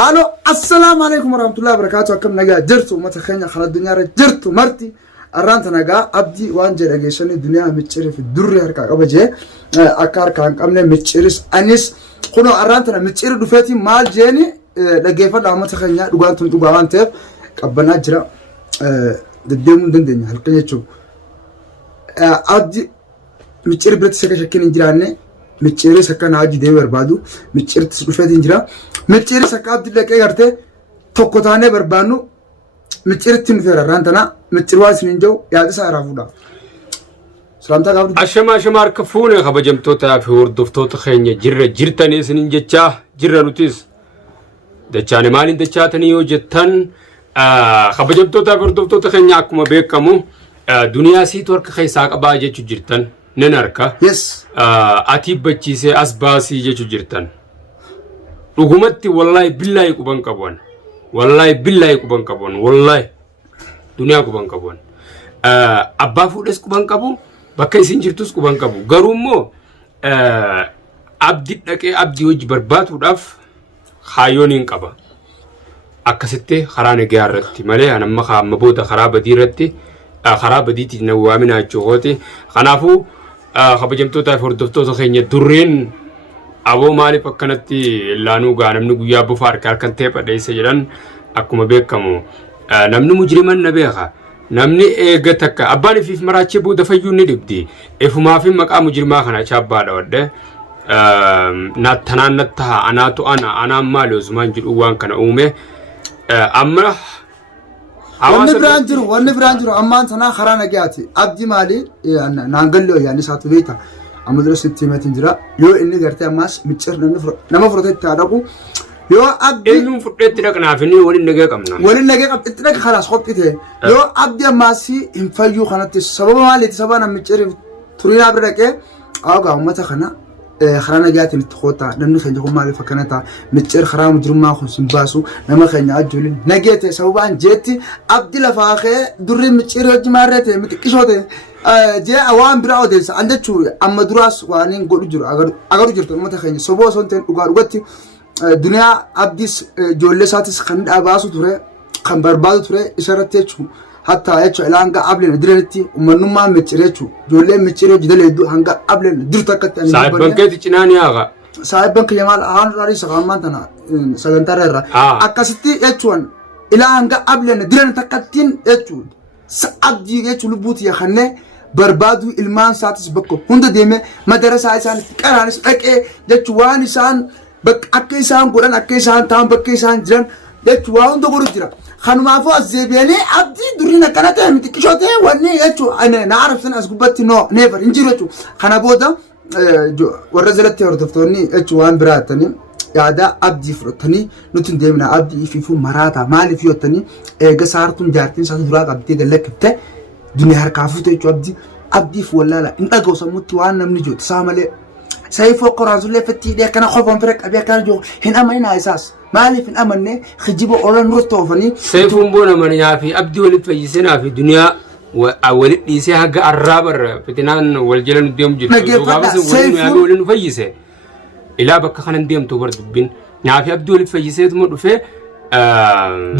هالو السلام عليكم ورحمة الله وبركاته. كم نجا جرتو متخيني خلا الدنيا جرتو مرتي الرانت نجا أبدي وانجر أجيشني الدنيا متشرف الدرة هركا أبجي أكار كان كمن متشرس أنيس خنو الرانتنا متشرف دفاتي مال جاني لجيفر لما متخيني دوغانتم دوغانتف كبنا جرا الدم دندن هالكني شو أبدي متشرف برتسكة شكل إنجراني متشرس سكان عادي ديور بادو متشرس دفاتي إنجرا متشرس سكان عبد الله كيرته توكتانه بربانو متشرس تنفر رانتنا متشرواس نينجو يا سارافودا سلامتا قبل أشمار كفونه خبجمتوتا في وردفتوتا خينيا جرتني سنينجتشا جرة نوتيس دچانه مالين دچاتني يو جتن خبجمتوتا في وردفتوتا خينيا أكما بيكمو دنيا سيت ورك خيساق باجة جرتن نناركا يس أتيب بچيسه أسباسي جة جرتن رغمتي والله بالله يكبن كبون والله بالله يكبن كبون والله دنيا كبن كبون أبا فودس كبن كبون bakka isin jirtus quban qabu garummoo abdi dhaqee abdi wajji barbaatuudhaaf haayyooniin qaba akkasitti karaa nagaa irratti malee anamma kaamma booda karaa badii irratti karaa badiitiin na waaminaa jechuuti kanaafuu kabajamtootaa fi hordoftoota keenya durreen aboo maaliif akkanatti laanuu gaa namni guyyaa bufa harkaan ta'e padheessa jedhan akkuma beekamu namni mujriman na beeka namni eega takka abbaan fi maraachee booda fayyuu ni dhibdi efumaa fi maqaa mujrimaa kana chaabbaadha wadde naattanaan nattaha anaatu anaan maali osumaan jedhu waan kana uume amma wanni biraan jiru ammaan tanaa karaa nagaati abdi maali naangalloo yaani isaatu beeta amma dura sitti himatiin jira yoo inni gartee ammaas miccir nama fudhatee itti haadhaku yoo abdi eenyuun fudheetti dhaqnaaf inni waliin nagee qabna waliin nagee qabna itti dhaqa khalaas qophite yoo abdi ammaasi hin fayyuu kanatti sababa maaliiti sababa namichi turiinaa bira dhaqee awgaa uummata kana karaa nagaatiin itti qoota namni keenya kun maaliif akkana ta'a miccir karaa mujrummaa kun sin baasu nama keenya ajjoolin nageete sababaan jeetti abdi lafaa kee durri miccir hojii maarreete mitiqishoote jee waan biraa odeessa an jechuu amma duraas waaniin godhu jiru agaru jirtu uummata keenya soboo osoo hin ta'in dhugatti duniyaa abdis ijoollee isaatis kan dhaabaasu ture kan barbaadu ture isarratti jechuun hatta jechuun ilaanga ableen diranitti uummanummaa miccire jechuun ijoollee miccire hojii dalee hanga ableen dirtu akkatti ani saayib bankeeti cinaan yaaqa saayib bankee maal haan raarii saqaamaan tana sagantaarra irra akkasitti jechuun ilaa hanga ableen diran takkattiin jechuun abdii jechuun lubbuuti yakanne barbaadu ilmaan isaatis bakka hunda deemee madarasaa isaanitti qaraanis dhaqee jechuun waan isaan akka isaan godhan akka isaan ta'an bakka isaan jiran jechuun waa hunda godhu jira kanumaafuu as deebi'anii abdii duriin akkana ta'e miti qishootee wanni jechuun na arabsan as gubbatti noo neefar hin jiru jechuun kana booda warra jalatti hordoftoonni jechuun waan biraa jettanii yaada abdii fudhatanii nuti hin deemina abdii ifiifuu maraataa maaliif yottanii eega saartuun jaartiin isaatu duraa qabdee gallakkifte duniyaa harkaa fuute jechuun abdiif wallaala hin dhaga'u sammuutti waan namni jiru isaa malee سيفو قرآن سلة فتي ده كنا خوفهم فرق أبي كان جو هن أمانة أساس ما لي في الأمانة خجيبه أولا نرتو فني سيفهم بونا من يافي أبدي ولد فيسنا في الدنيا وولد يسها جا الرابر فتنان والجلن ديوم جد سيفهم ولد فيسه إلا بك خلنا ديوم توبر دبين يافي أبدي ولد فيسه تمر في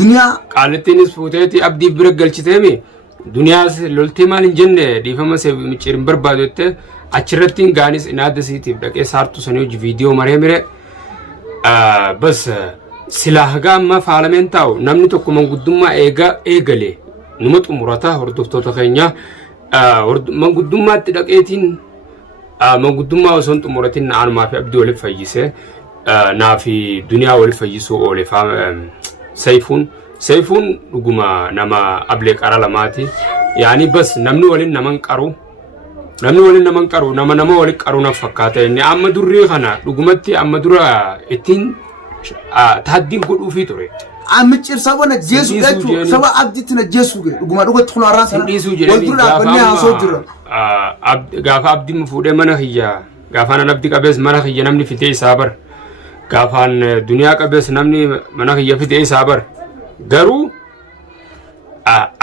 دنيا قالت تنس فوتاتي أبدي برجل شتامي دنيا لولتي مال الجنة دي فما سيف مشيرن بربادوته achirrattiin gaanis inaada siitiif dhaqee saartu sanii hojii viidiyoo maree bas silaa haga amma faalameen taa'u namni tokko manguddummaa eegalee numa xumurata hordoftoota keenya manguddummaatti dhaqeetiin manguddummaa osoo hin xumuratiin na'anumaa fi abdii waliif fayyise naa fi duniyaa waliif fayyisuu oole sayfuun dhuguma nama ablee qara lamaati yaani bas namni waliin naman qaru namni waliin naman qaru nama waliin qaru na fakkaata inni amma durrii kana dhugumatti amma dura ittiin taaddiin godhuufii ture amicir sabana jesu jechu saba abditti na jesu dhuguma dhugatti kun arraan sana waldura dhaabbanni haasoo jira gaafa abdiin fuudhee mana kiyya gaafaan abdii qabees mana kiyya namni fitee isaa bar gaafaan duniyaa qabees namni mana kiyya fitee isaa bar garuu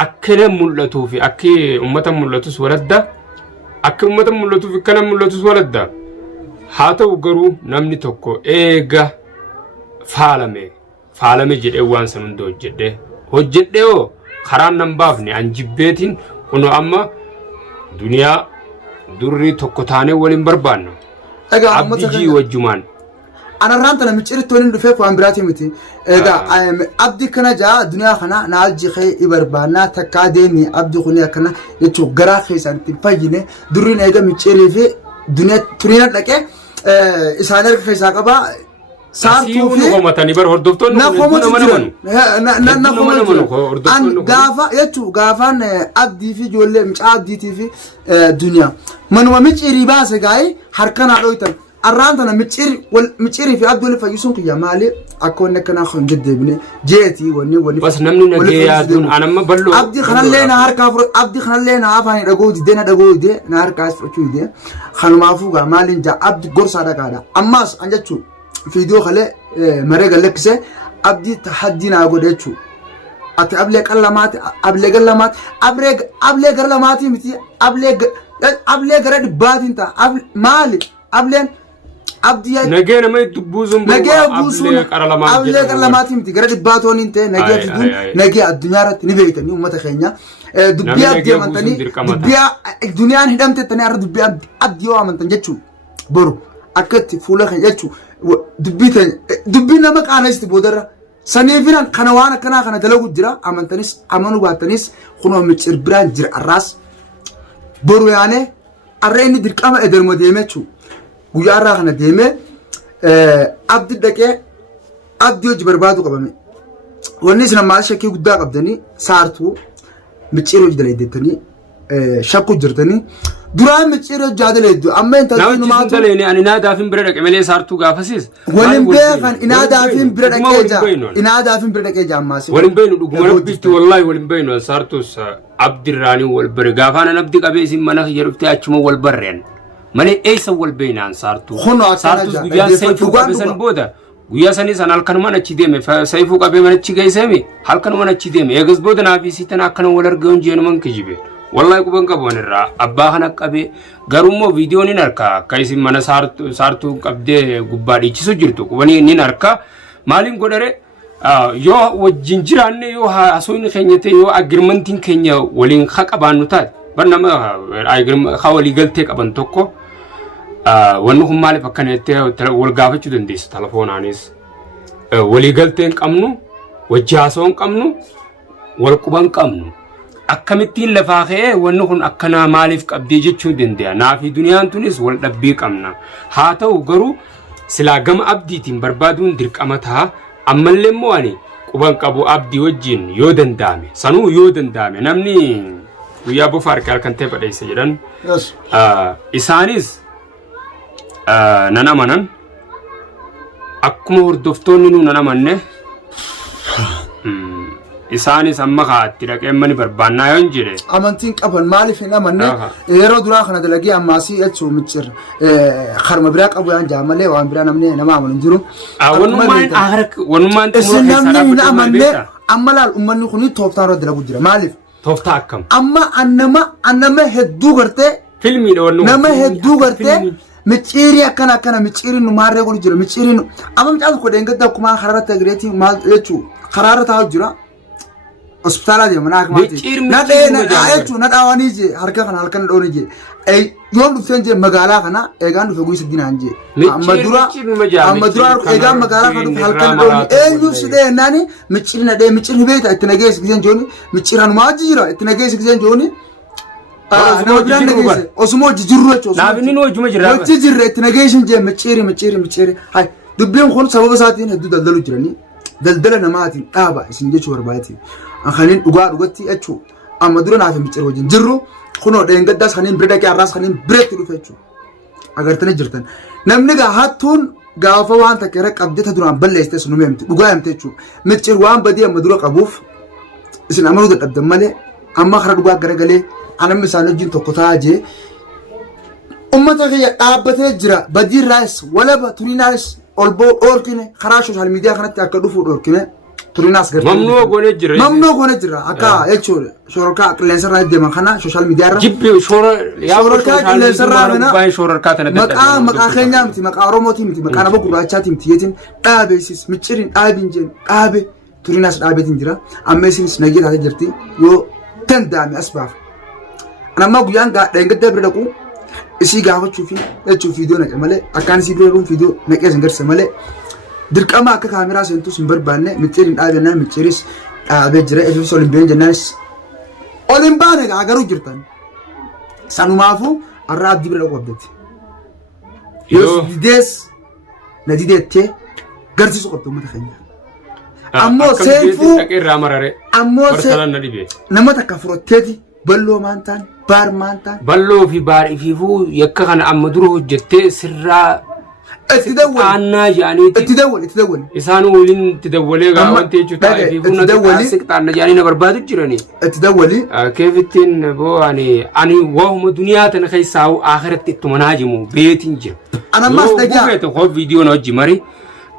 akkana mul'atuu fi akki ummata mul'atus waladda akka ummata mul'atuuf kana mul'atus waladda haa ta'u garuu namni tokko eega faalame jedhee waan san hunda hojjedhe yoo karaan nan baafne an jibbeetiin kuno amma duniyaa durri tokko taanee waliin barbaanna abdii wajjumaan ana ranta na michirtooni dhufe waan biraati miti abdi kana jaa duniyaa kana naalji khay ibarbaana takaadeeni abdi khuni kana yetu garaa khaysan tinfayine durri eega michiri fi duniyaa turina dhaqe isaanar khaysa qaba saartuu fi qomatani bar hordoftoonni na an gaafa yetu gaafan abdi fi jolle micha abdi fi duniyaa manuma michiri baase gaay harkana dhoytan arrantana michiri fi abdi wal fayyusun qiya mali akon kana khon jadebne jeeti woni bas namni nagee yaadun anama ballo abdi khanalena harka abdi khanalena afani dagoodi dena dagoodi na harka asfuude khanmaafu ga malin ja abdi gorsa dagada ammas anjachu video khale mare galekse abdi tahaddina godechu ati able galamat able galamati miti able garad batinta mali ablen abdi nagee nama dubuzum able galamati miti garad baton inte nagee tidun nagee addunyaarat ni beeytani ummata keenya dubbiya diamantani dubbiya dunyaan hidamte tani ar dubbiya abdi yo amantan jechu boru akati fuula kan jechu dubbi nama qaanaysti boodara saniifiran kana waan kana dalagu jira amantanis amanu baatanis kuno micir biraan jira arras boru yaane arreeni dirqama edermo deemechu guyarra kana deeme abdi daqe abdi hojii barbaadu qabame wanni isna maal shakkii guddaa qabdani saartuu micir hojii dalaydetani shakku jirtani duraan miciro jaadaleedu amma inta tinu maatu dalene ani naadaafin bira dhaqe malee saartuu gaafasis walin beekan inaadaafin bira dhaqee ja ammaasi walin beenu dhuguma rabbitti wallahi walin beenu saartus abdirraani wal bare gaafana abdi qabeesin mana yerufte achuma wal barreen malee eessa wal beenaan saartuu saartus guyyaa sayfuu qabeesan booda guyyaa sanii san halkan mana achi deeme sayfuu qabee mana achi geessemi halkan mana achi deeme eegas booda naafisi tan akkana wal argeon jeenuman kijibe wallahi kuban qabon irra abbaa kana qabe garummo video nin arka kaysi mana sartu qabde gubba dhiichisu jirtu kubani nin arka malin godare yo wajjin jiraanne yo hasoin kenyete yo agreementin kenya walin khaqabanu taat barnama agreement khawali galte qaban tokko wanu humale fakkanete wal gaafachu dandees telefonanis wali galten qabnu wajjaasoon qabnu wal quban qabnu akkamittiin lafaa ka'ee wanni kun akkana maaliif qabdee jechuu danda'a naafi duniyaan tunis wal dhabbii qabna haa ta'u garuu silaa gama abdiitiin barbaaduun dirqama ta'a ammallee immoo ani quban qabu abdii wajjin yoo danda'ame sanuu yoo danda'ame namni guyyaa bofa harka halkan ta'e badheessa jedhan isaanis nan amanan akkuma hordoftoonni nu nan amanne isaanis amma kaatti dhaqee mani barbaannaa yoon jedhe amantiin qaban maaliif hin amanne yeroo duraa kana dalagii ammaasii jechuu micir harma biraa qabu yaan jaamalee waan biraa namni nama amanu jiru wanummaan isin namni hin amanne amma laal ummanni kuni tooftaan irra dalagu jira maaliif tooftaa akkam amma annama hedduu gartee filmiidha wannu nama hedduu gartee miciri akkana miciri nu maarree godhu jira miciri nu amma micaan ko deengadda akkuma karaarratti agireetii maal jechuu karaarra taa'u jira hospitala de mana akmati na dawani je harka kana halkan doni je yoon dhufen je magala kana eegan dhufe guyisa dinanje amadura eegan magala kana halkan doni eenyu side nani micirna de micir hubeta itnagees gizen joni miciran maajira itnagees gizen joni osmo jijurro cho nabini no juma jirra jijirre itnageeshin je miciri hay dubbin khon sababa saatin hadu daldalu jirani daldala namaati dhaaba isin jechu warbaati akhanin dhugatti echu amadura naafi micir wajin jirru kuno dheengaddaas khanin bira dhaqee arraas khanin bireetti dhufe echu agartanii jirtan namni gaa hattuun gaafa waan takkere qabdeta duraan balleessite sunu meemti dhugaa himte echu micir waan badii amadura qabuuf isin amanuu dadhabdan malee amma kara dhugaa garagalee anamni isaan wajjin tokko taa'aa jee ummata kiyya dhaabbatee jira badii raayis walaba turiinaayis olboo dhoorkine karaa social media kanatti akka dhufuu dhoorkine turinas gartee mamnoo goone jira akka jechuudha shororkaa qilleensa irraa deeman kana social media irra jibbi shororkaa qilleensa irraa baay'ee shororkaa tana maqaa keenyaa miti maqaa oromooti miti maqaa nama gurraachaati miti yetiin dhaabeesis miccirin dhaabiin jeen dhaabe turinas dhaabeetiin jira ammeesinis nagee taatee jirti yoo danda'ame as baaf anamma guyyaan dheengadda bira dhaqu isii gaafachuu fi jechuuf viidiyoo naqe malee akkaan isii bira dhuun viidiyoo naqee san garsa malee dirqama akka kaameraa seentus hin barbaanne miccirin dhaabennaan micciris dhaabee jira eebis ol hin been jennaanis ol hin baane garuu jirtan sanumaafuu arraa abdii bira dhaqu abdatti yoo didees na dideettee garsiisu qabdu uummata keenya ammoo seefuu ammoo nama takka furotteeti balloo maantaan baar maantaan balloo fi baar ifiifuu yakka kana amma dura hojjettee sirraa اتدول إسانو ولين تدولي قاوان تيجو تايفيفو نتدولي قطعنا جاني نبربادو جراني اتدولي كيف التين بو أني وهم دنيا تنخي ساو آخرت تمناجمو بيتين جر أنا ما استجاب وقفت خوف فيديو نوجي ماري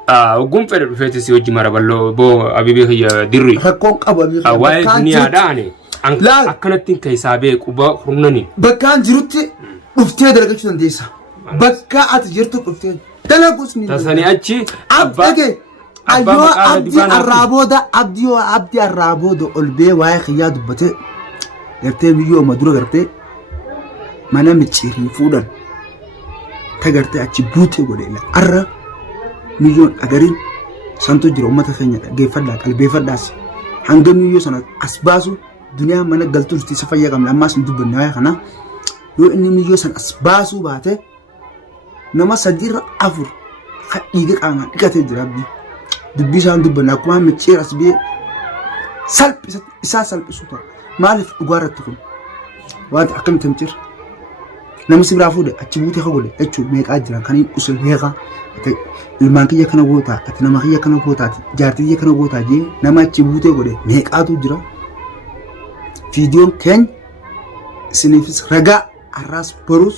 وقوم فرد رفيت سيوجي مارا بلو بو أبيبي هي ديري حقوق أبو أبيبي واي دنيا داني أكنتين كيسابيك وبا خرناني بكان جروتي افتيا درجة شو تنديسا بكا أتجرتو افتيا تلاقوسني تساني أتشي أبدا أيوة عبدي الرابودة عبدي الرابودة البي واي خياد بته قرتي بيجو مدرو قرتي ما أنا متشيرين فودن تقرتي أتشي بوتي ولا أرى مليون أجرين سانتو جرو ما تخيني جيفردا قلبي فرداس هنگم مليون سنة أسباسو دنيا ما نقلتوش تسافيا كم لما سندوب النهاية خنا يو إني مليون سنة أسباسو باته nama sadira afur khadiga qana digate jirabdi dubbisan dubna kuma micir asbi salp isa salp suta malif ugarat tukun wad akam tamtir nama sibra fude acibuti khagole echu meqa jiran kan usul heqa ilmankiya kana gota atnama khiya kana gota jartiya kana gota je nama acibuti gode meqatu jira video ken sinifis raga arras porus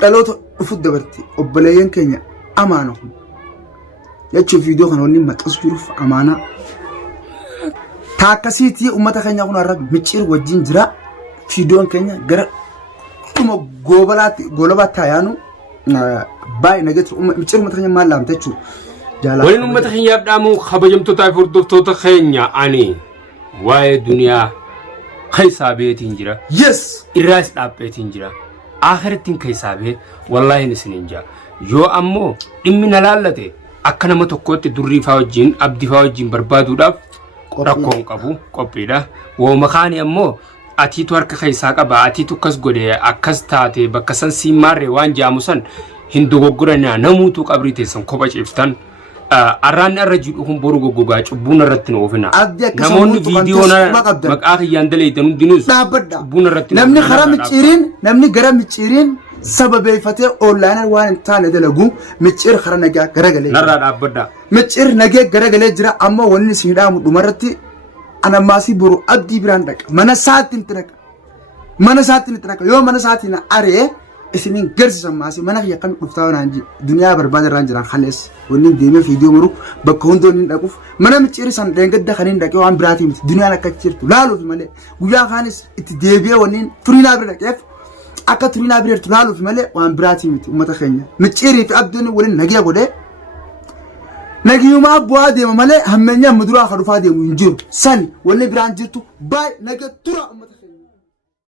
daloto ufud dabarti obboleeyyan keenya amaana kun yachu video kan wonni maqas juruf amaana taakasiiti ummata keenya kun arab micir wajjin jira video keenya gara kuma golobata yaanu bay nagat micir ummata keenya maalam tachu jala wani ummata keenya abdaamu khabajamto tay furdofto keenya ani waay dunya khaysabeetin jira yes iras dhabeetin jira آخرتين كيسابه والله نسنجا جو أمو إمي نلالته أكنا ما تقوت دري فاوجين أبدي فاوجين بربادو داف ركون كابو كوبيدا ومخاني أمو أتي توارك خيساك با أتي توكس غودي أكس تاتي بكسان سيمار وان جاموسان هندو غورنا نموتو كبريتي سن كوباج إفتان أران الرجل هم بورو غوغاج بونا رتن اوفنا نمون فيديونا مقاخ ياندلي تنو دينوس بونا رتن نمني خرام مچيرين نمني غرام مچيرين سبب فتي اونلاين وان تان دلغو مچير خرا نجا غرغلي نرا ابدا مچير نجا غرغلي جرا اما وني سيدام دمرتي انا ماسي برو ابدي براندك منساتين تنك يوم منساتنا اري اسنين غرس سماسي منخ يقن دفتاون انجي دنيا برباد رانجران خلص ونين ديما فيديو مرو بكوندو نين دقف منا مچيري سان دنگد خنين دقي وان براتي مت دنيا لكچيرتو لالو في ملي غيا خانس اتديبي ونين فرينا بركف اكا ترينا بريرتو لالو في ملي وان براتي مت متخنيا مچيري في ابدن ولن نغيا غودي نغيوما بوادي ملي همنيا مدرا خدفا دي منجور سن ولي برانجيرتو باي نغا ترا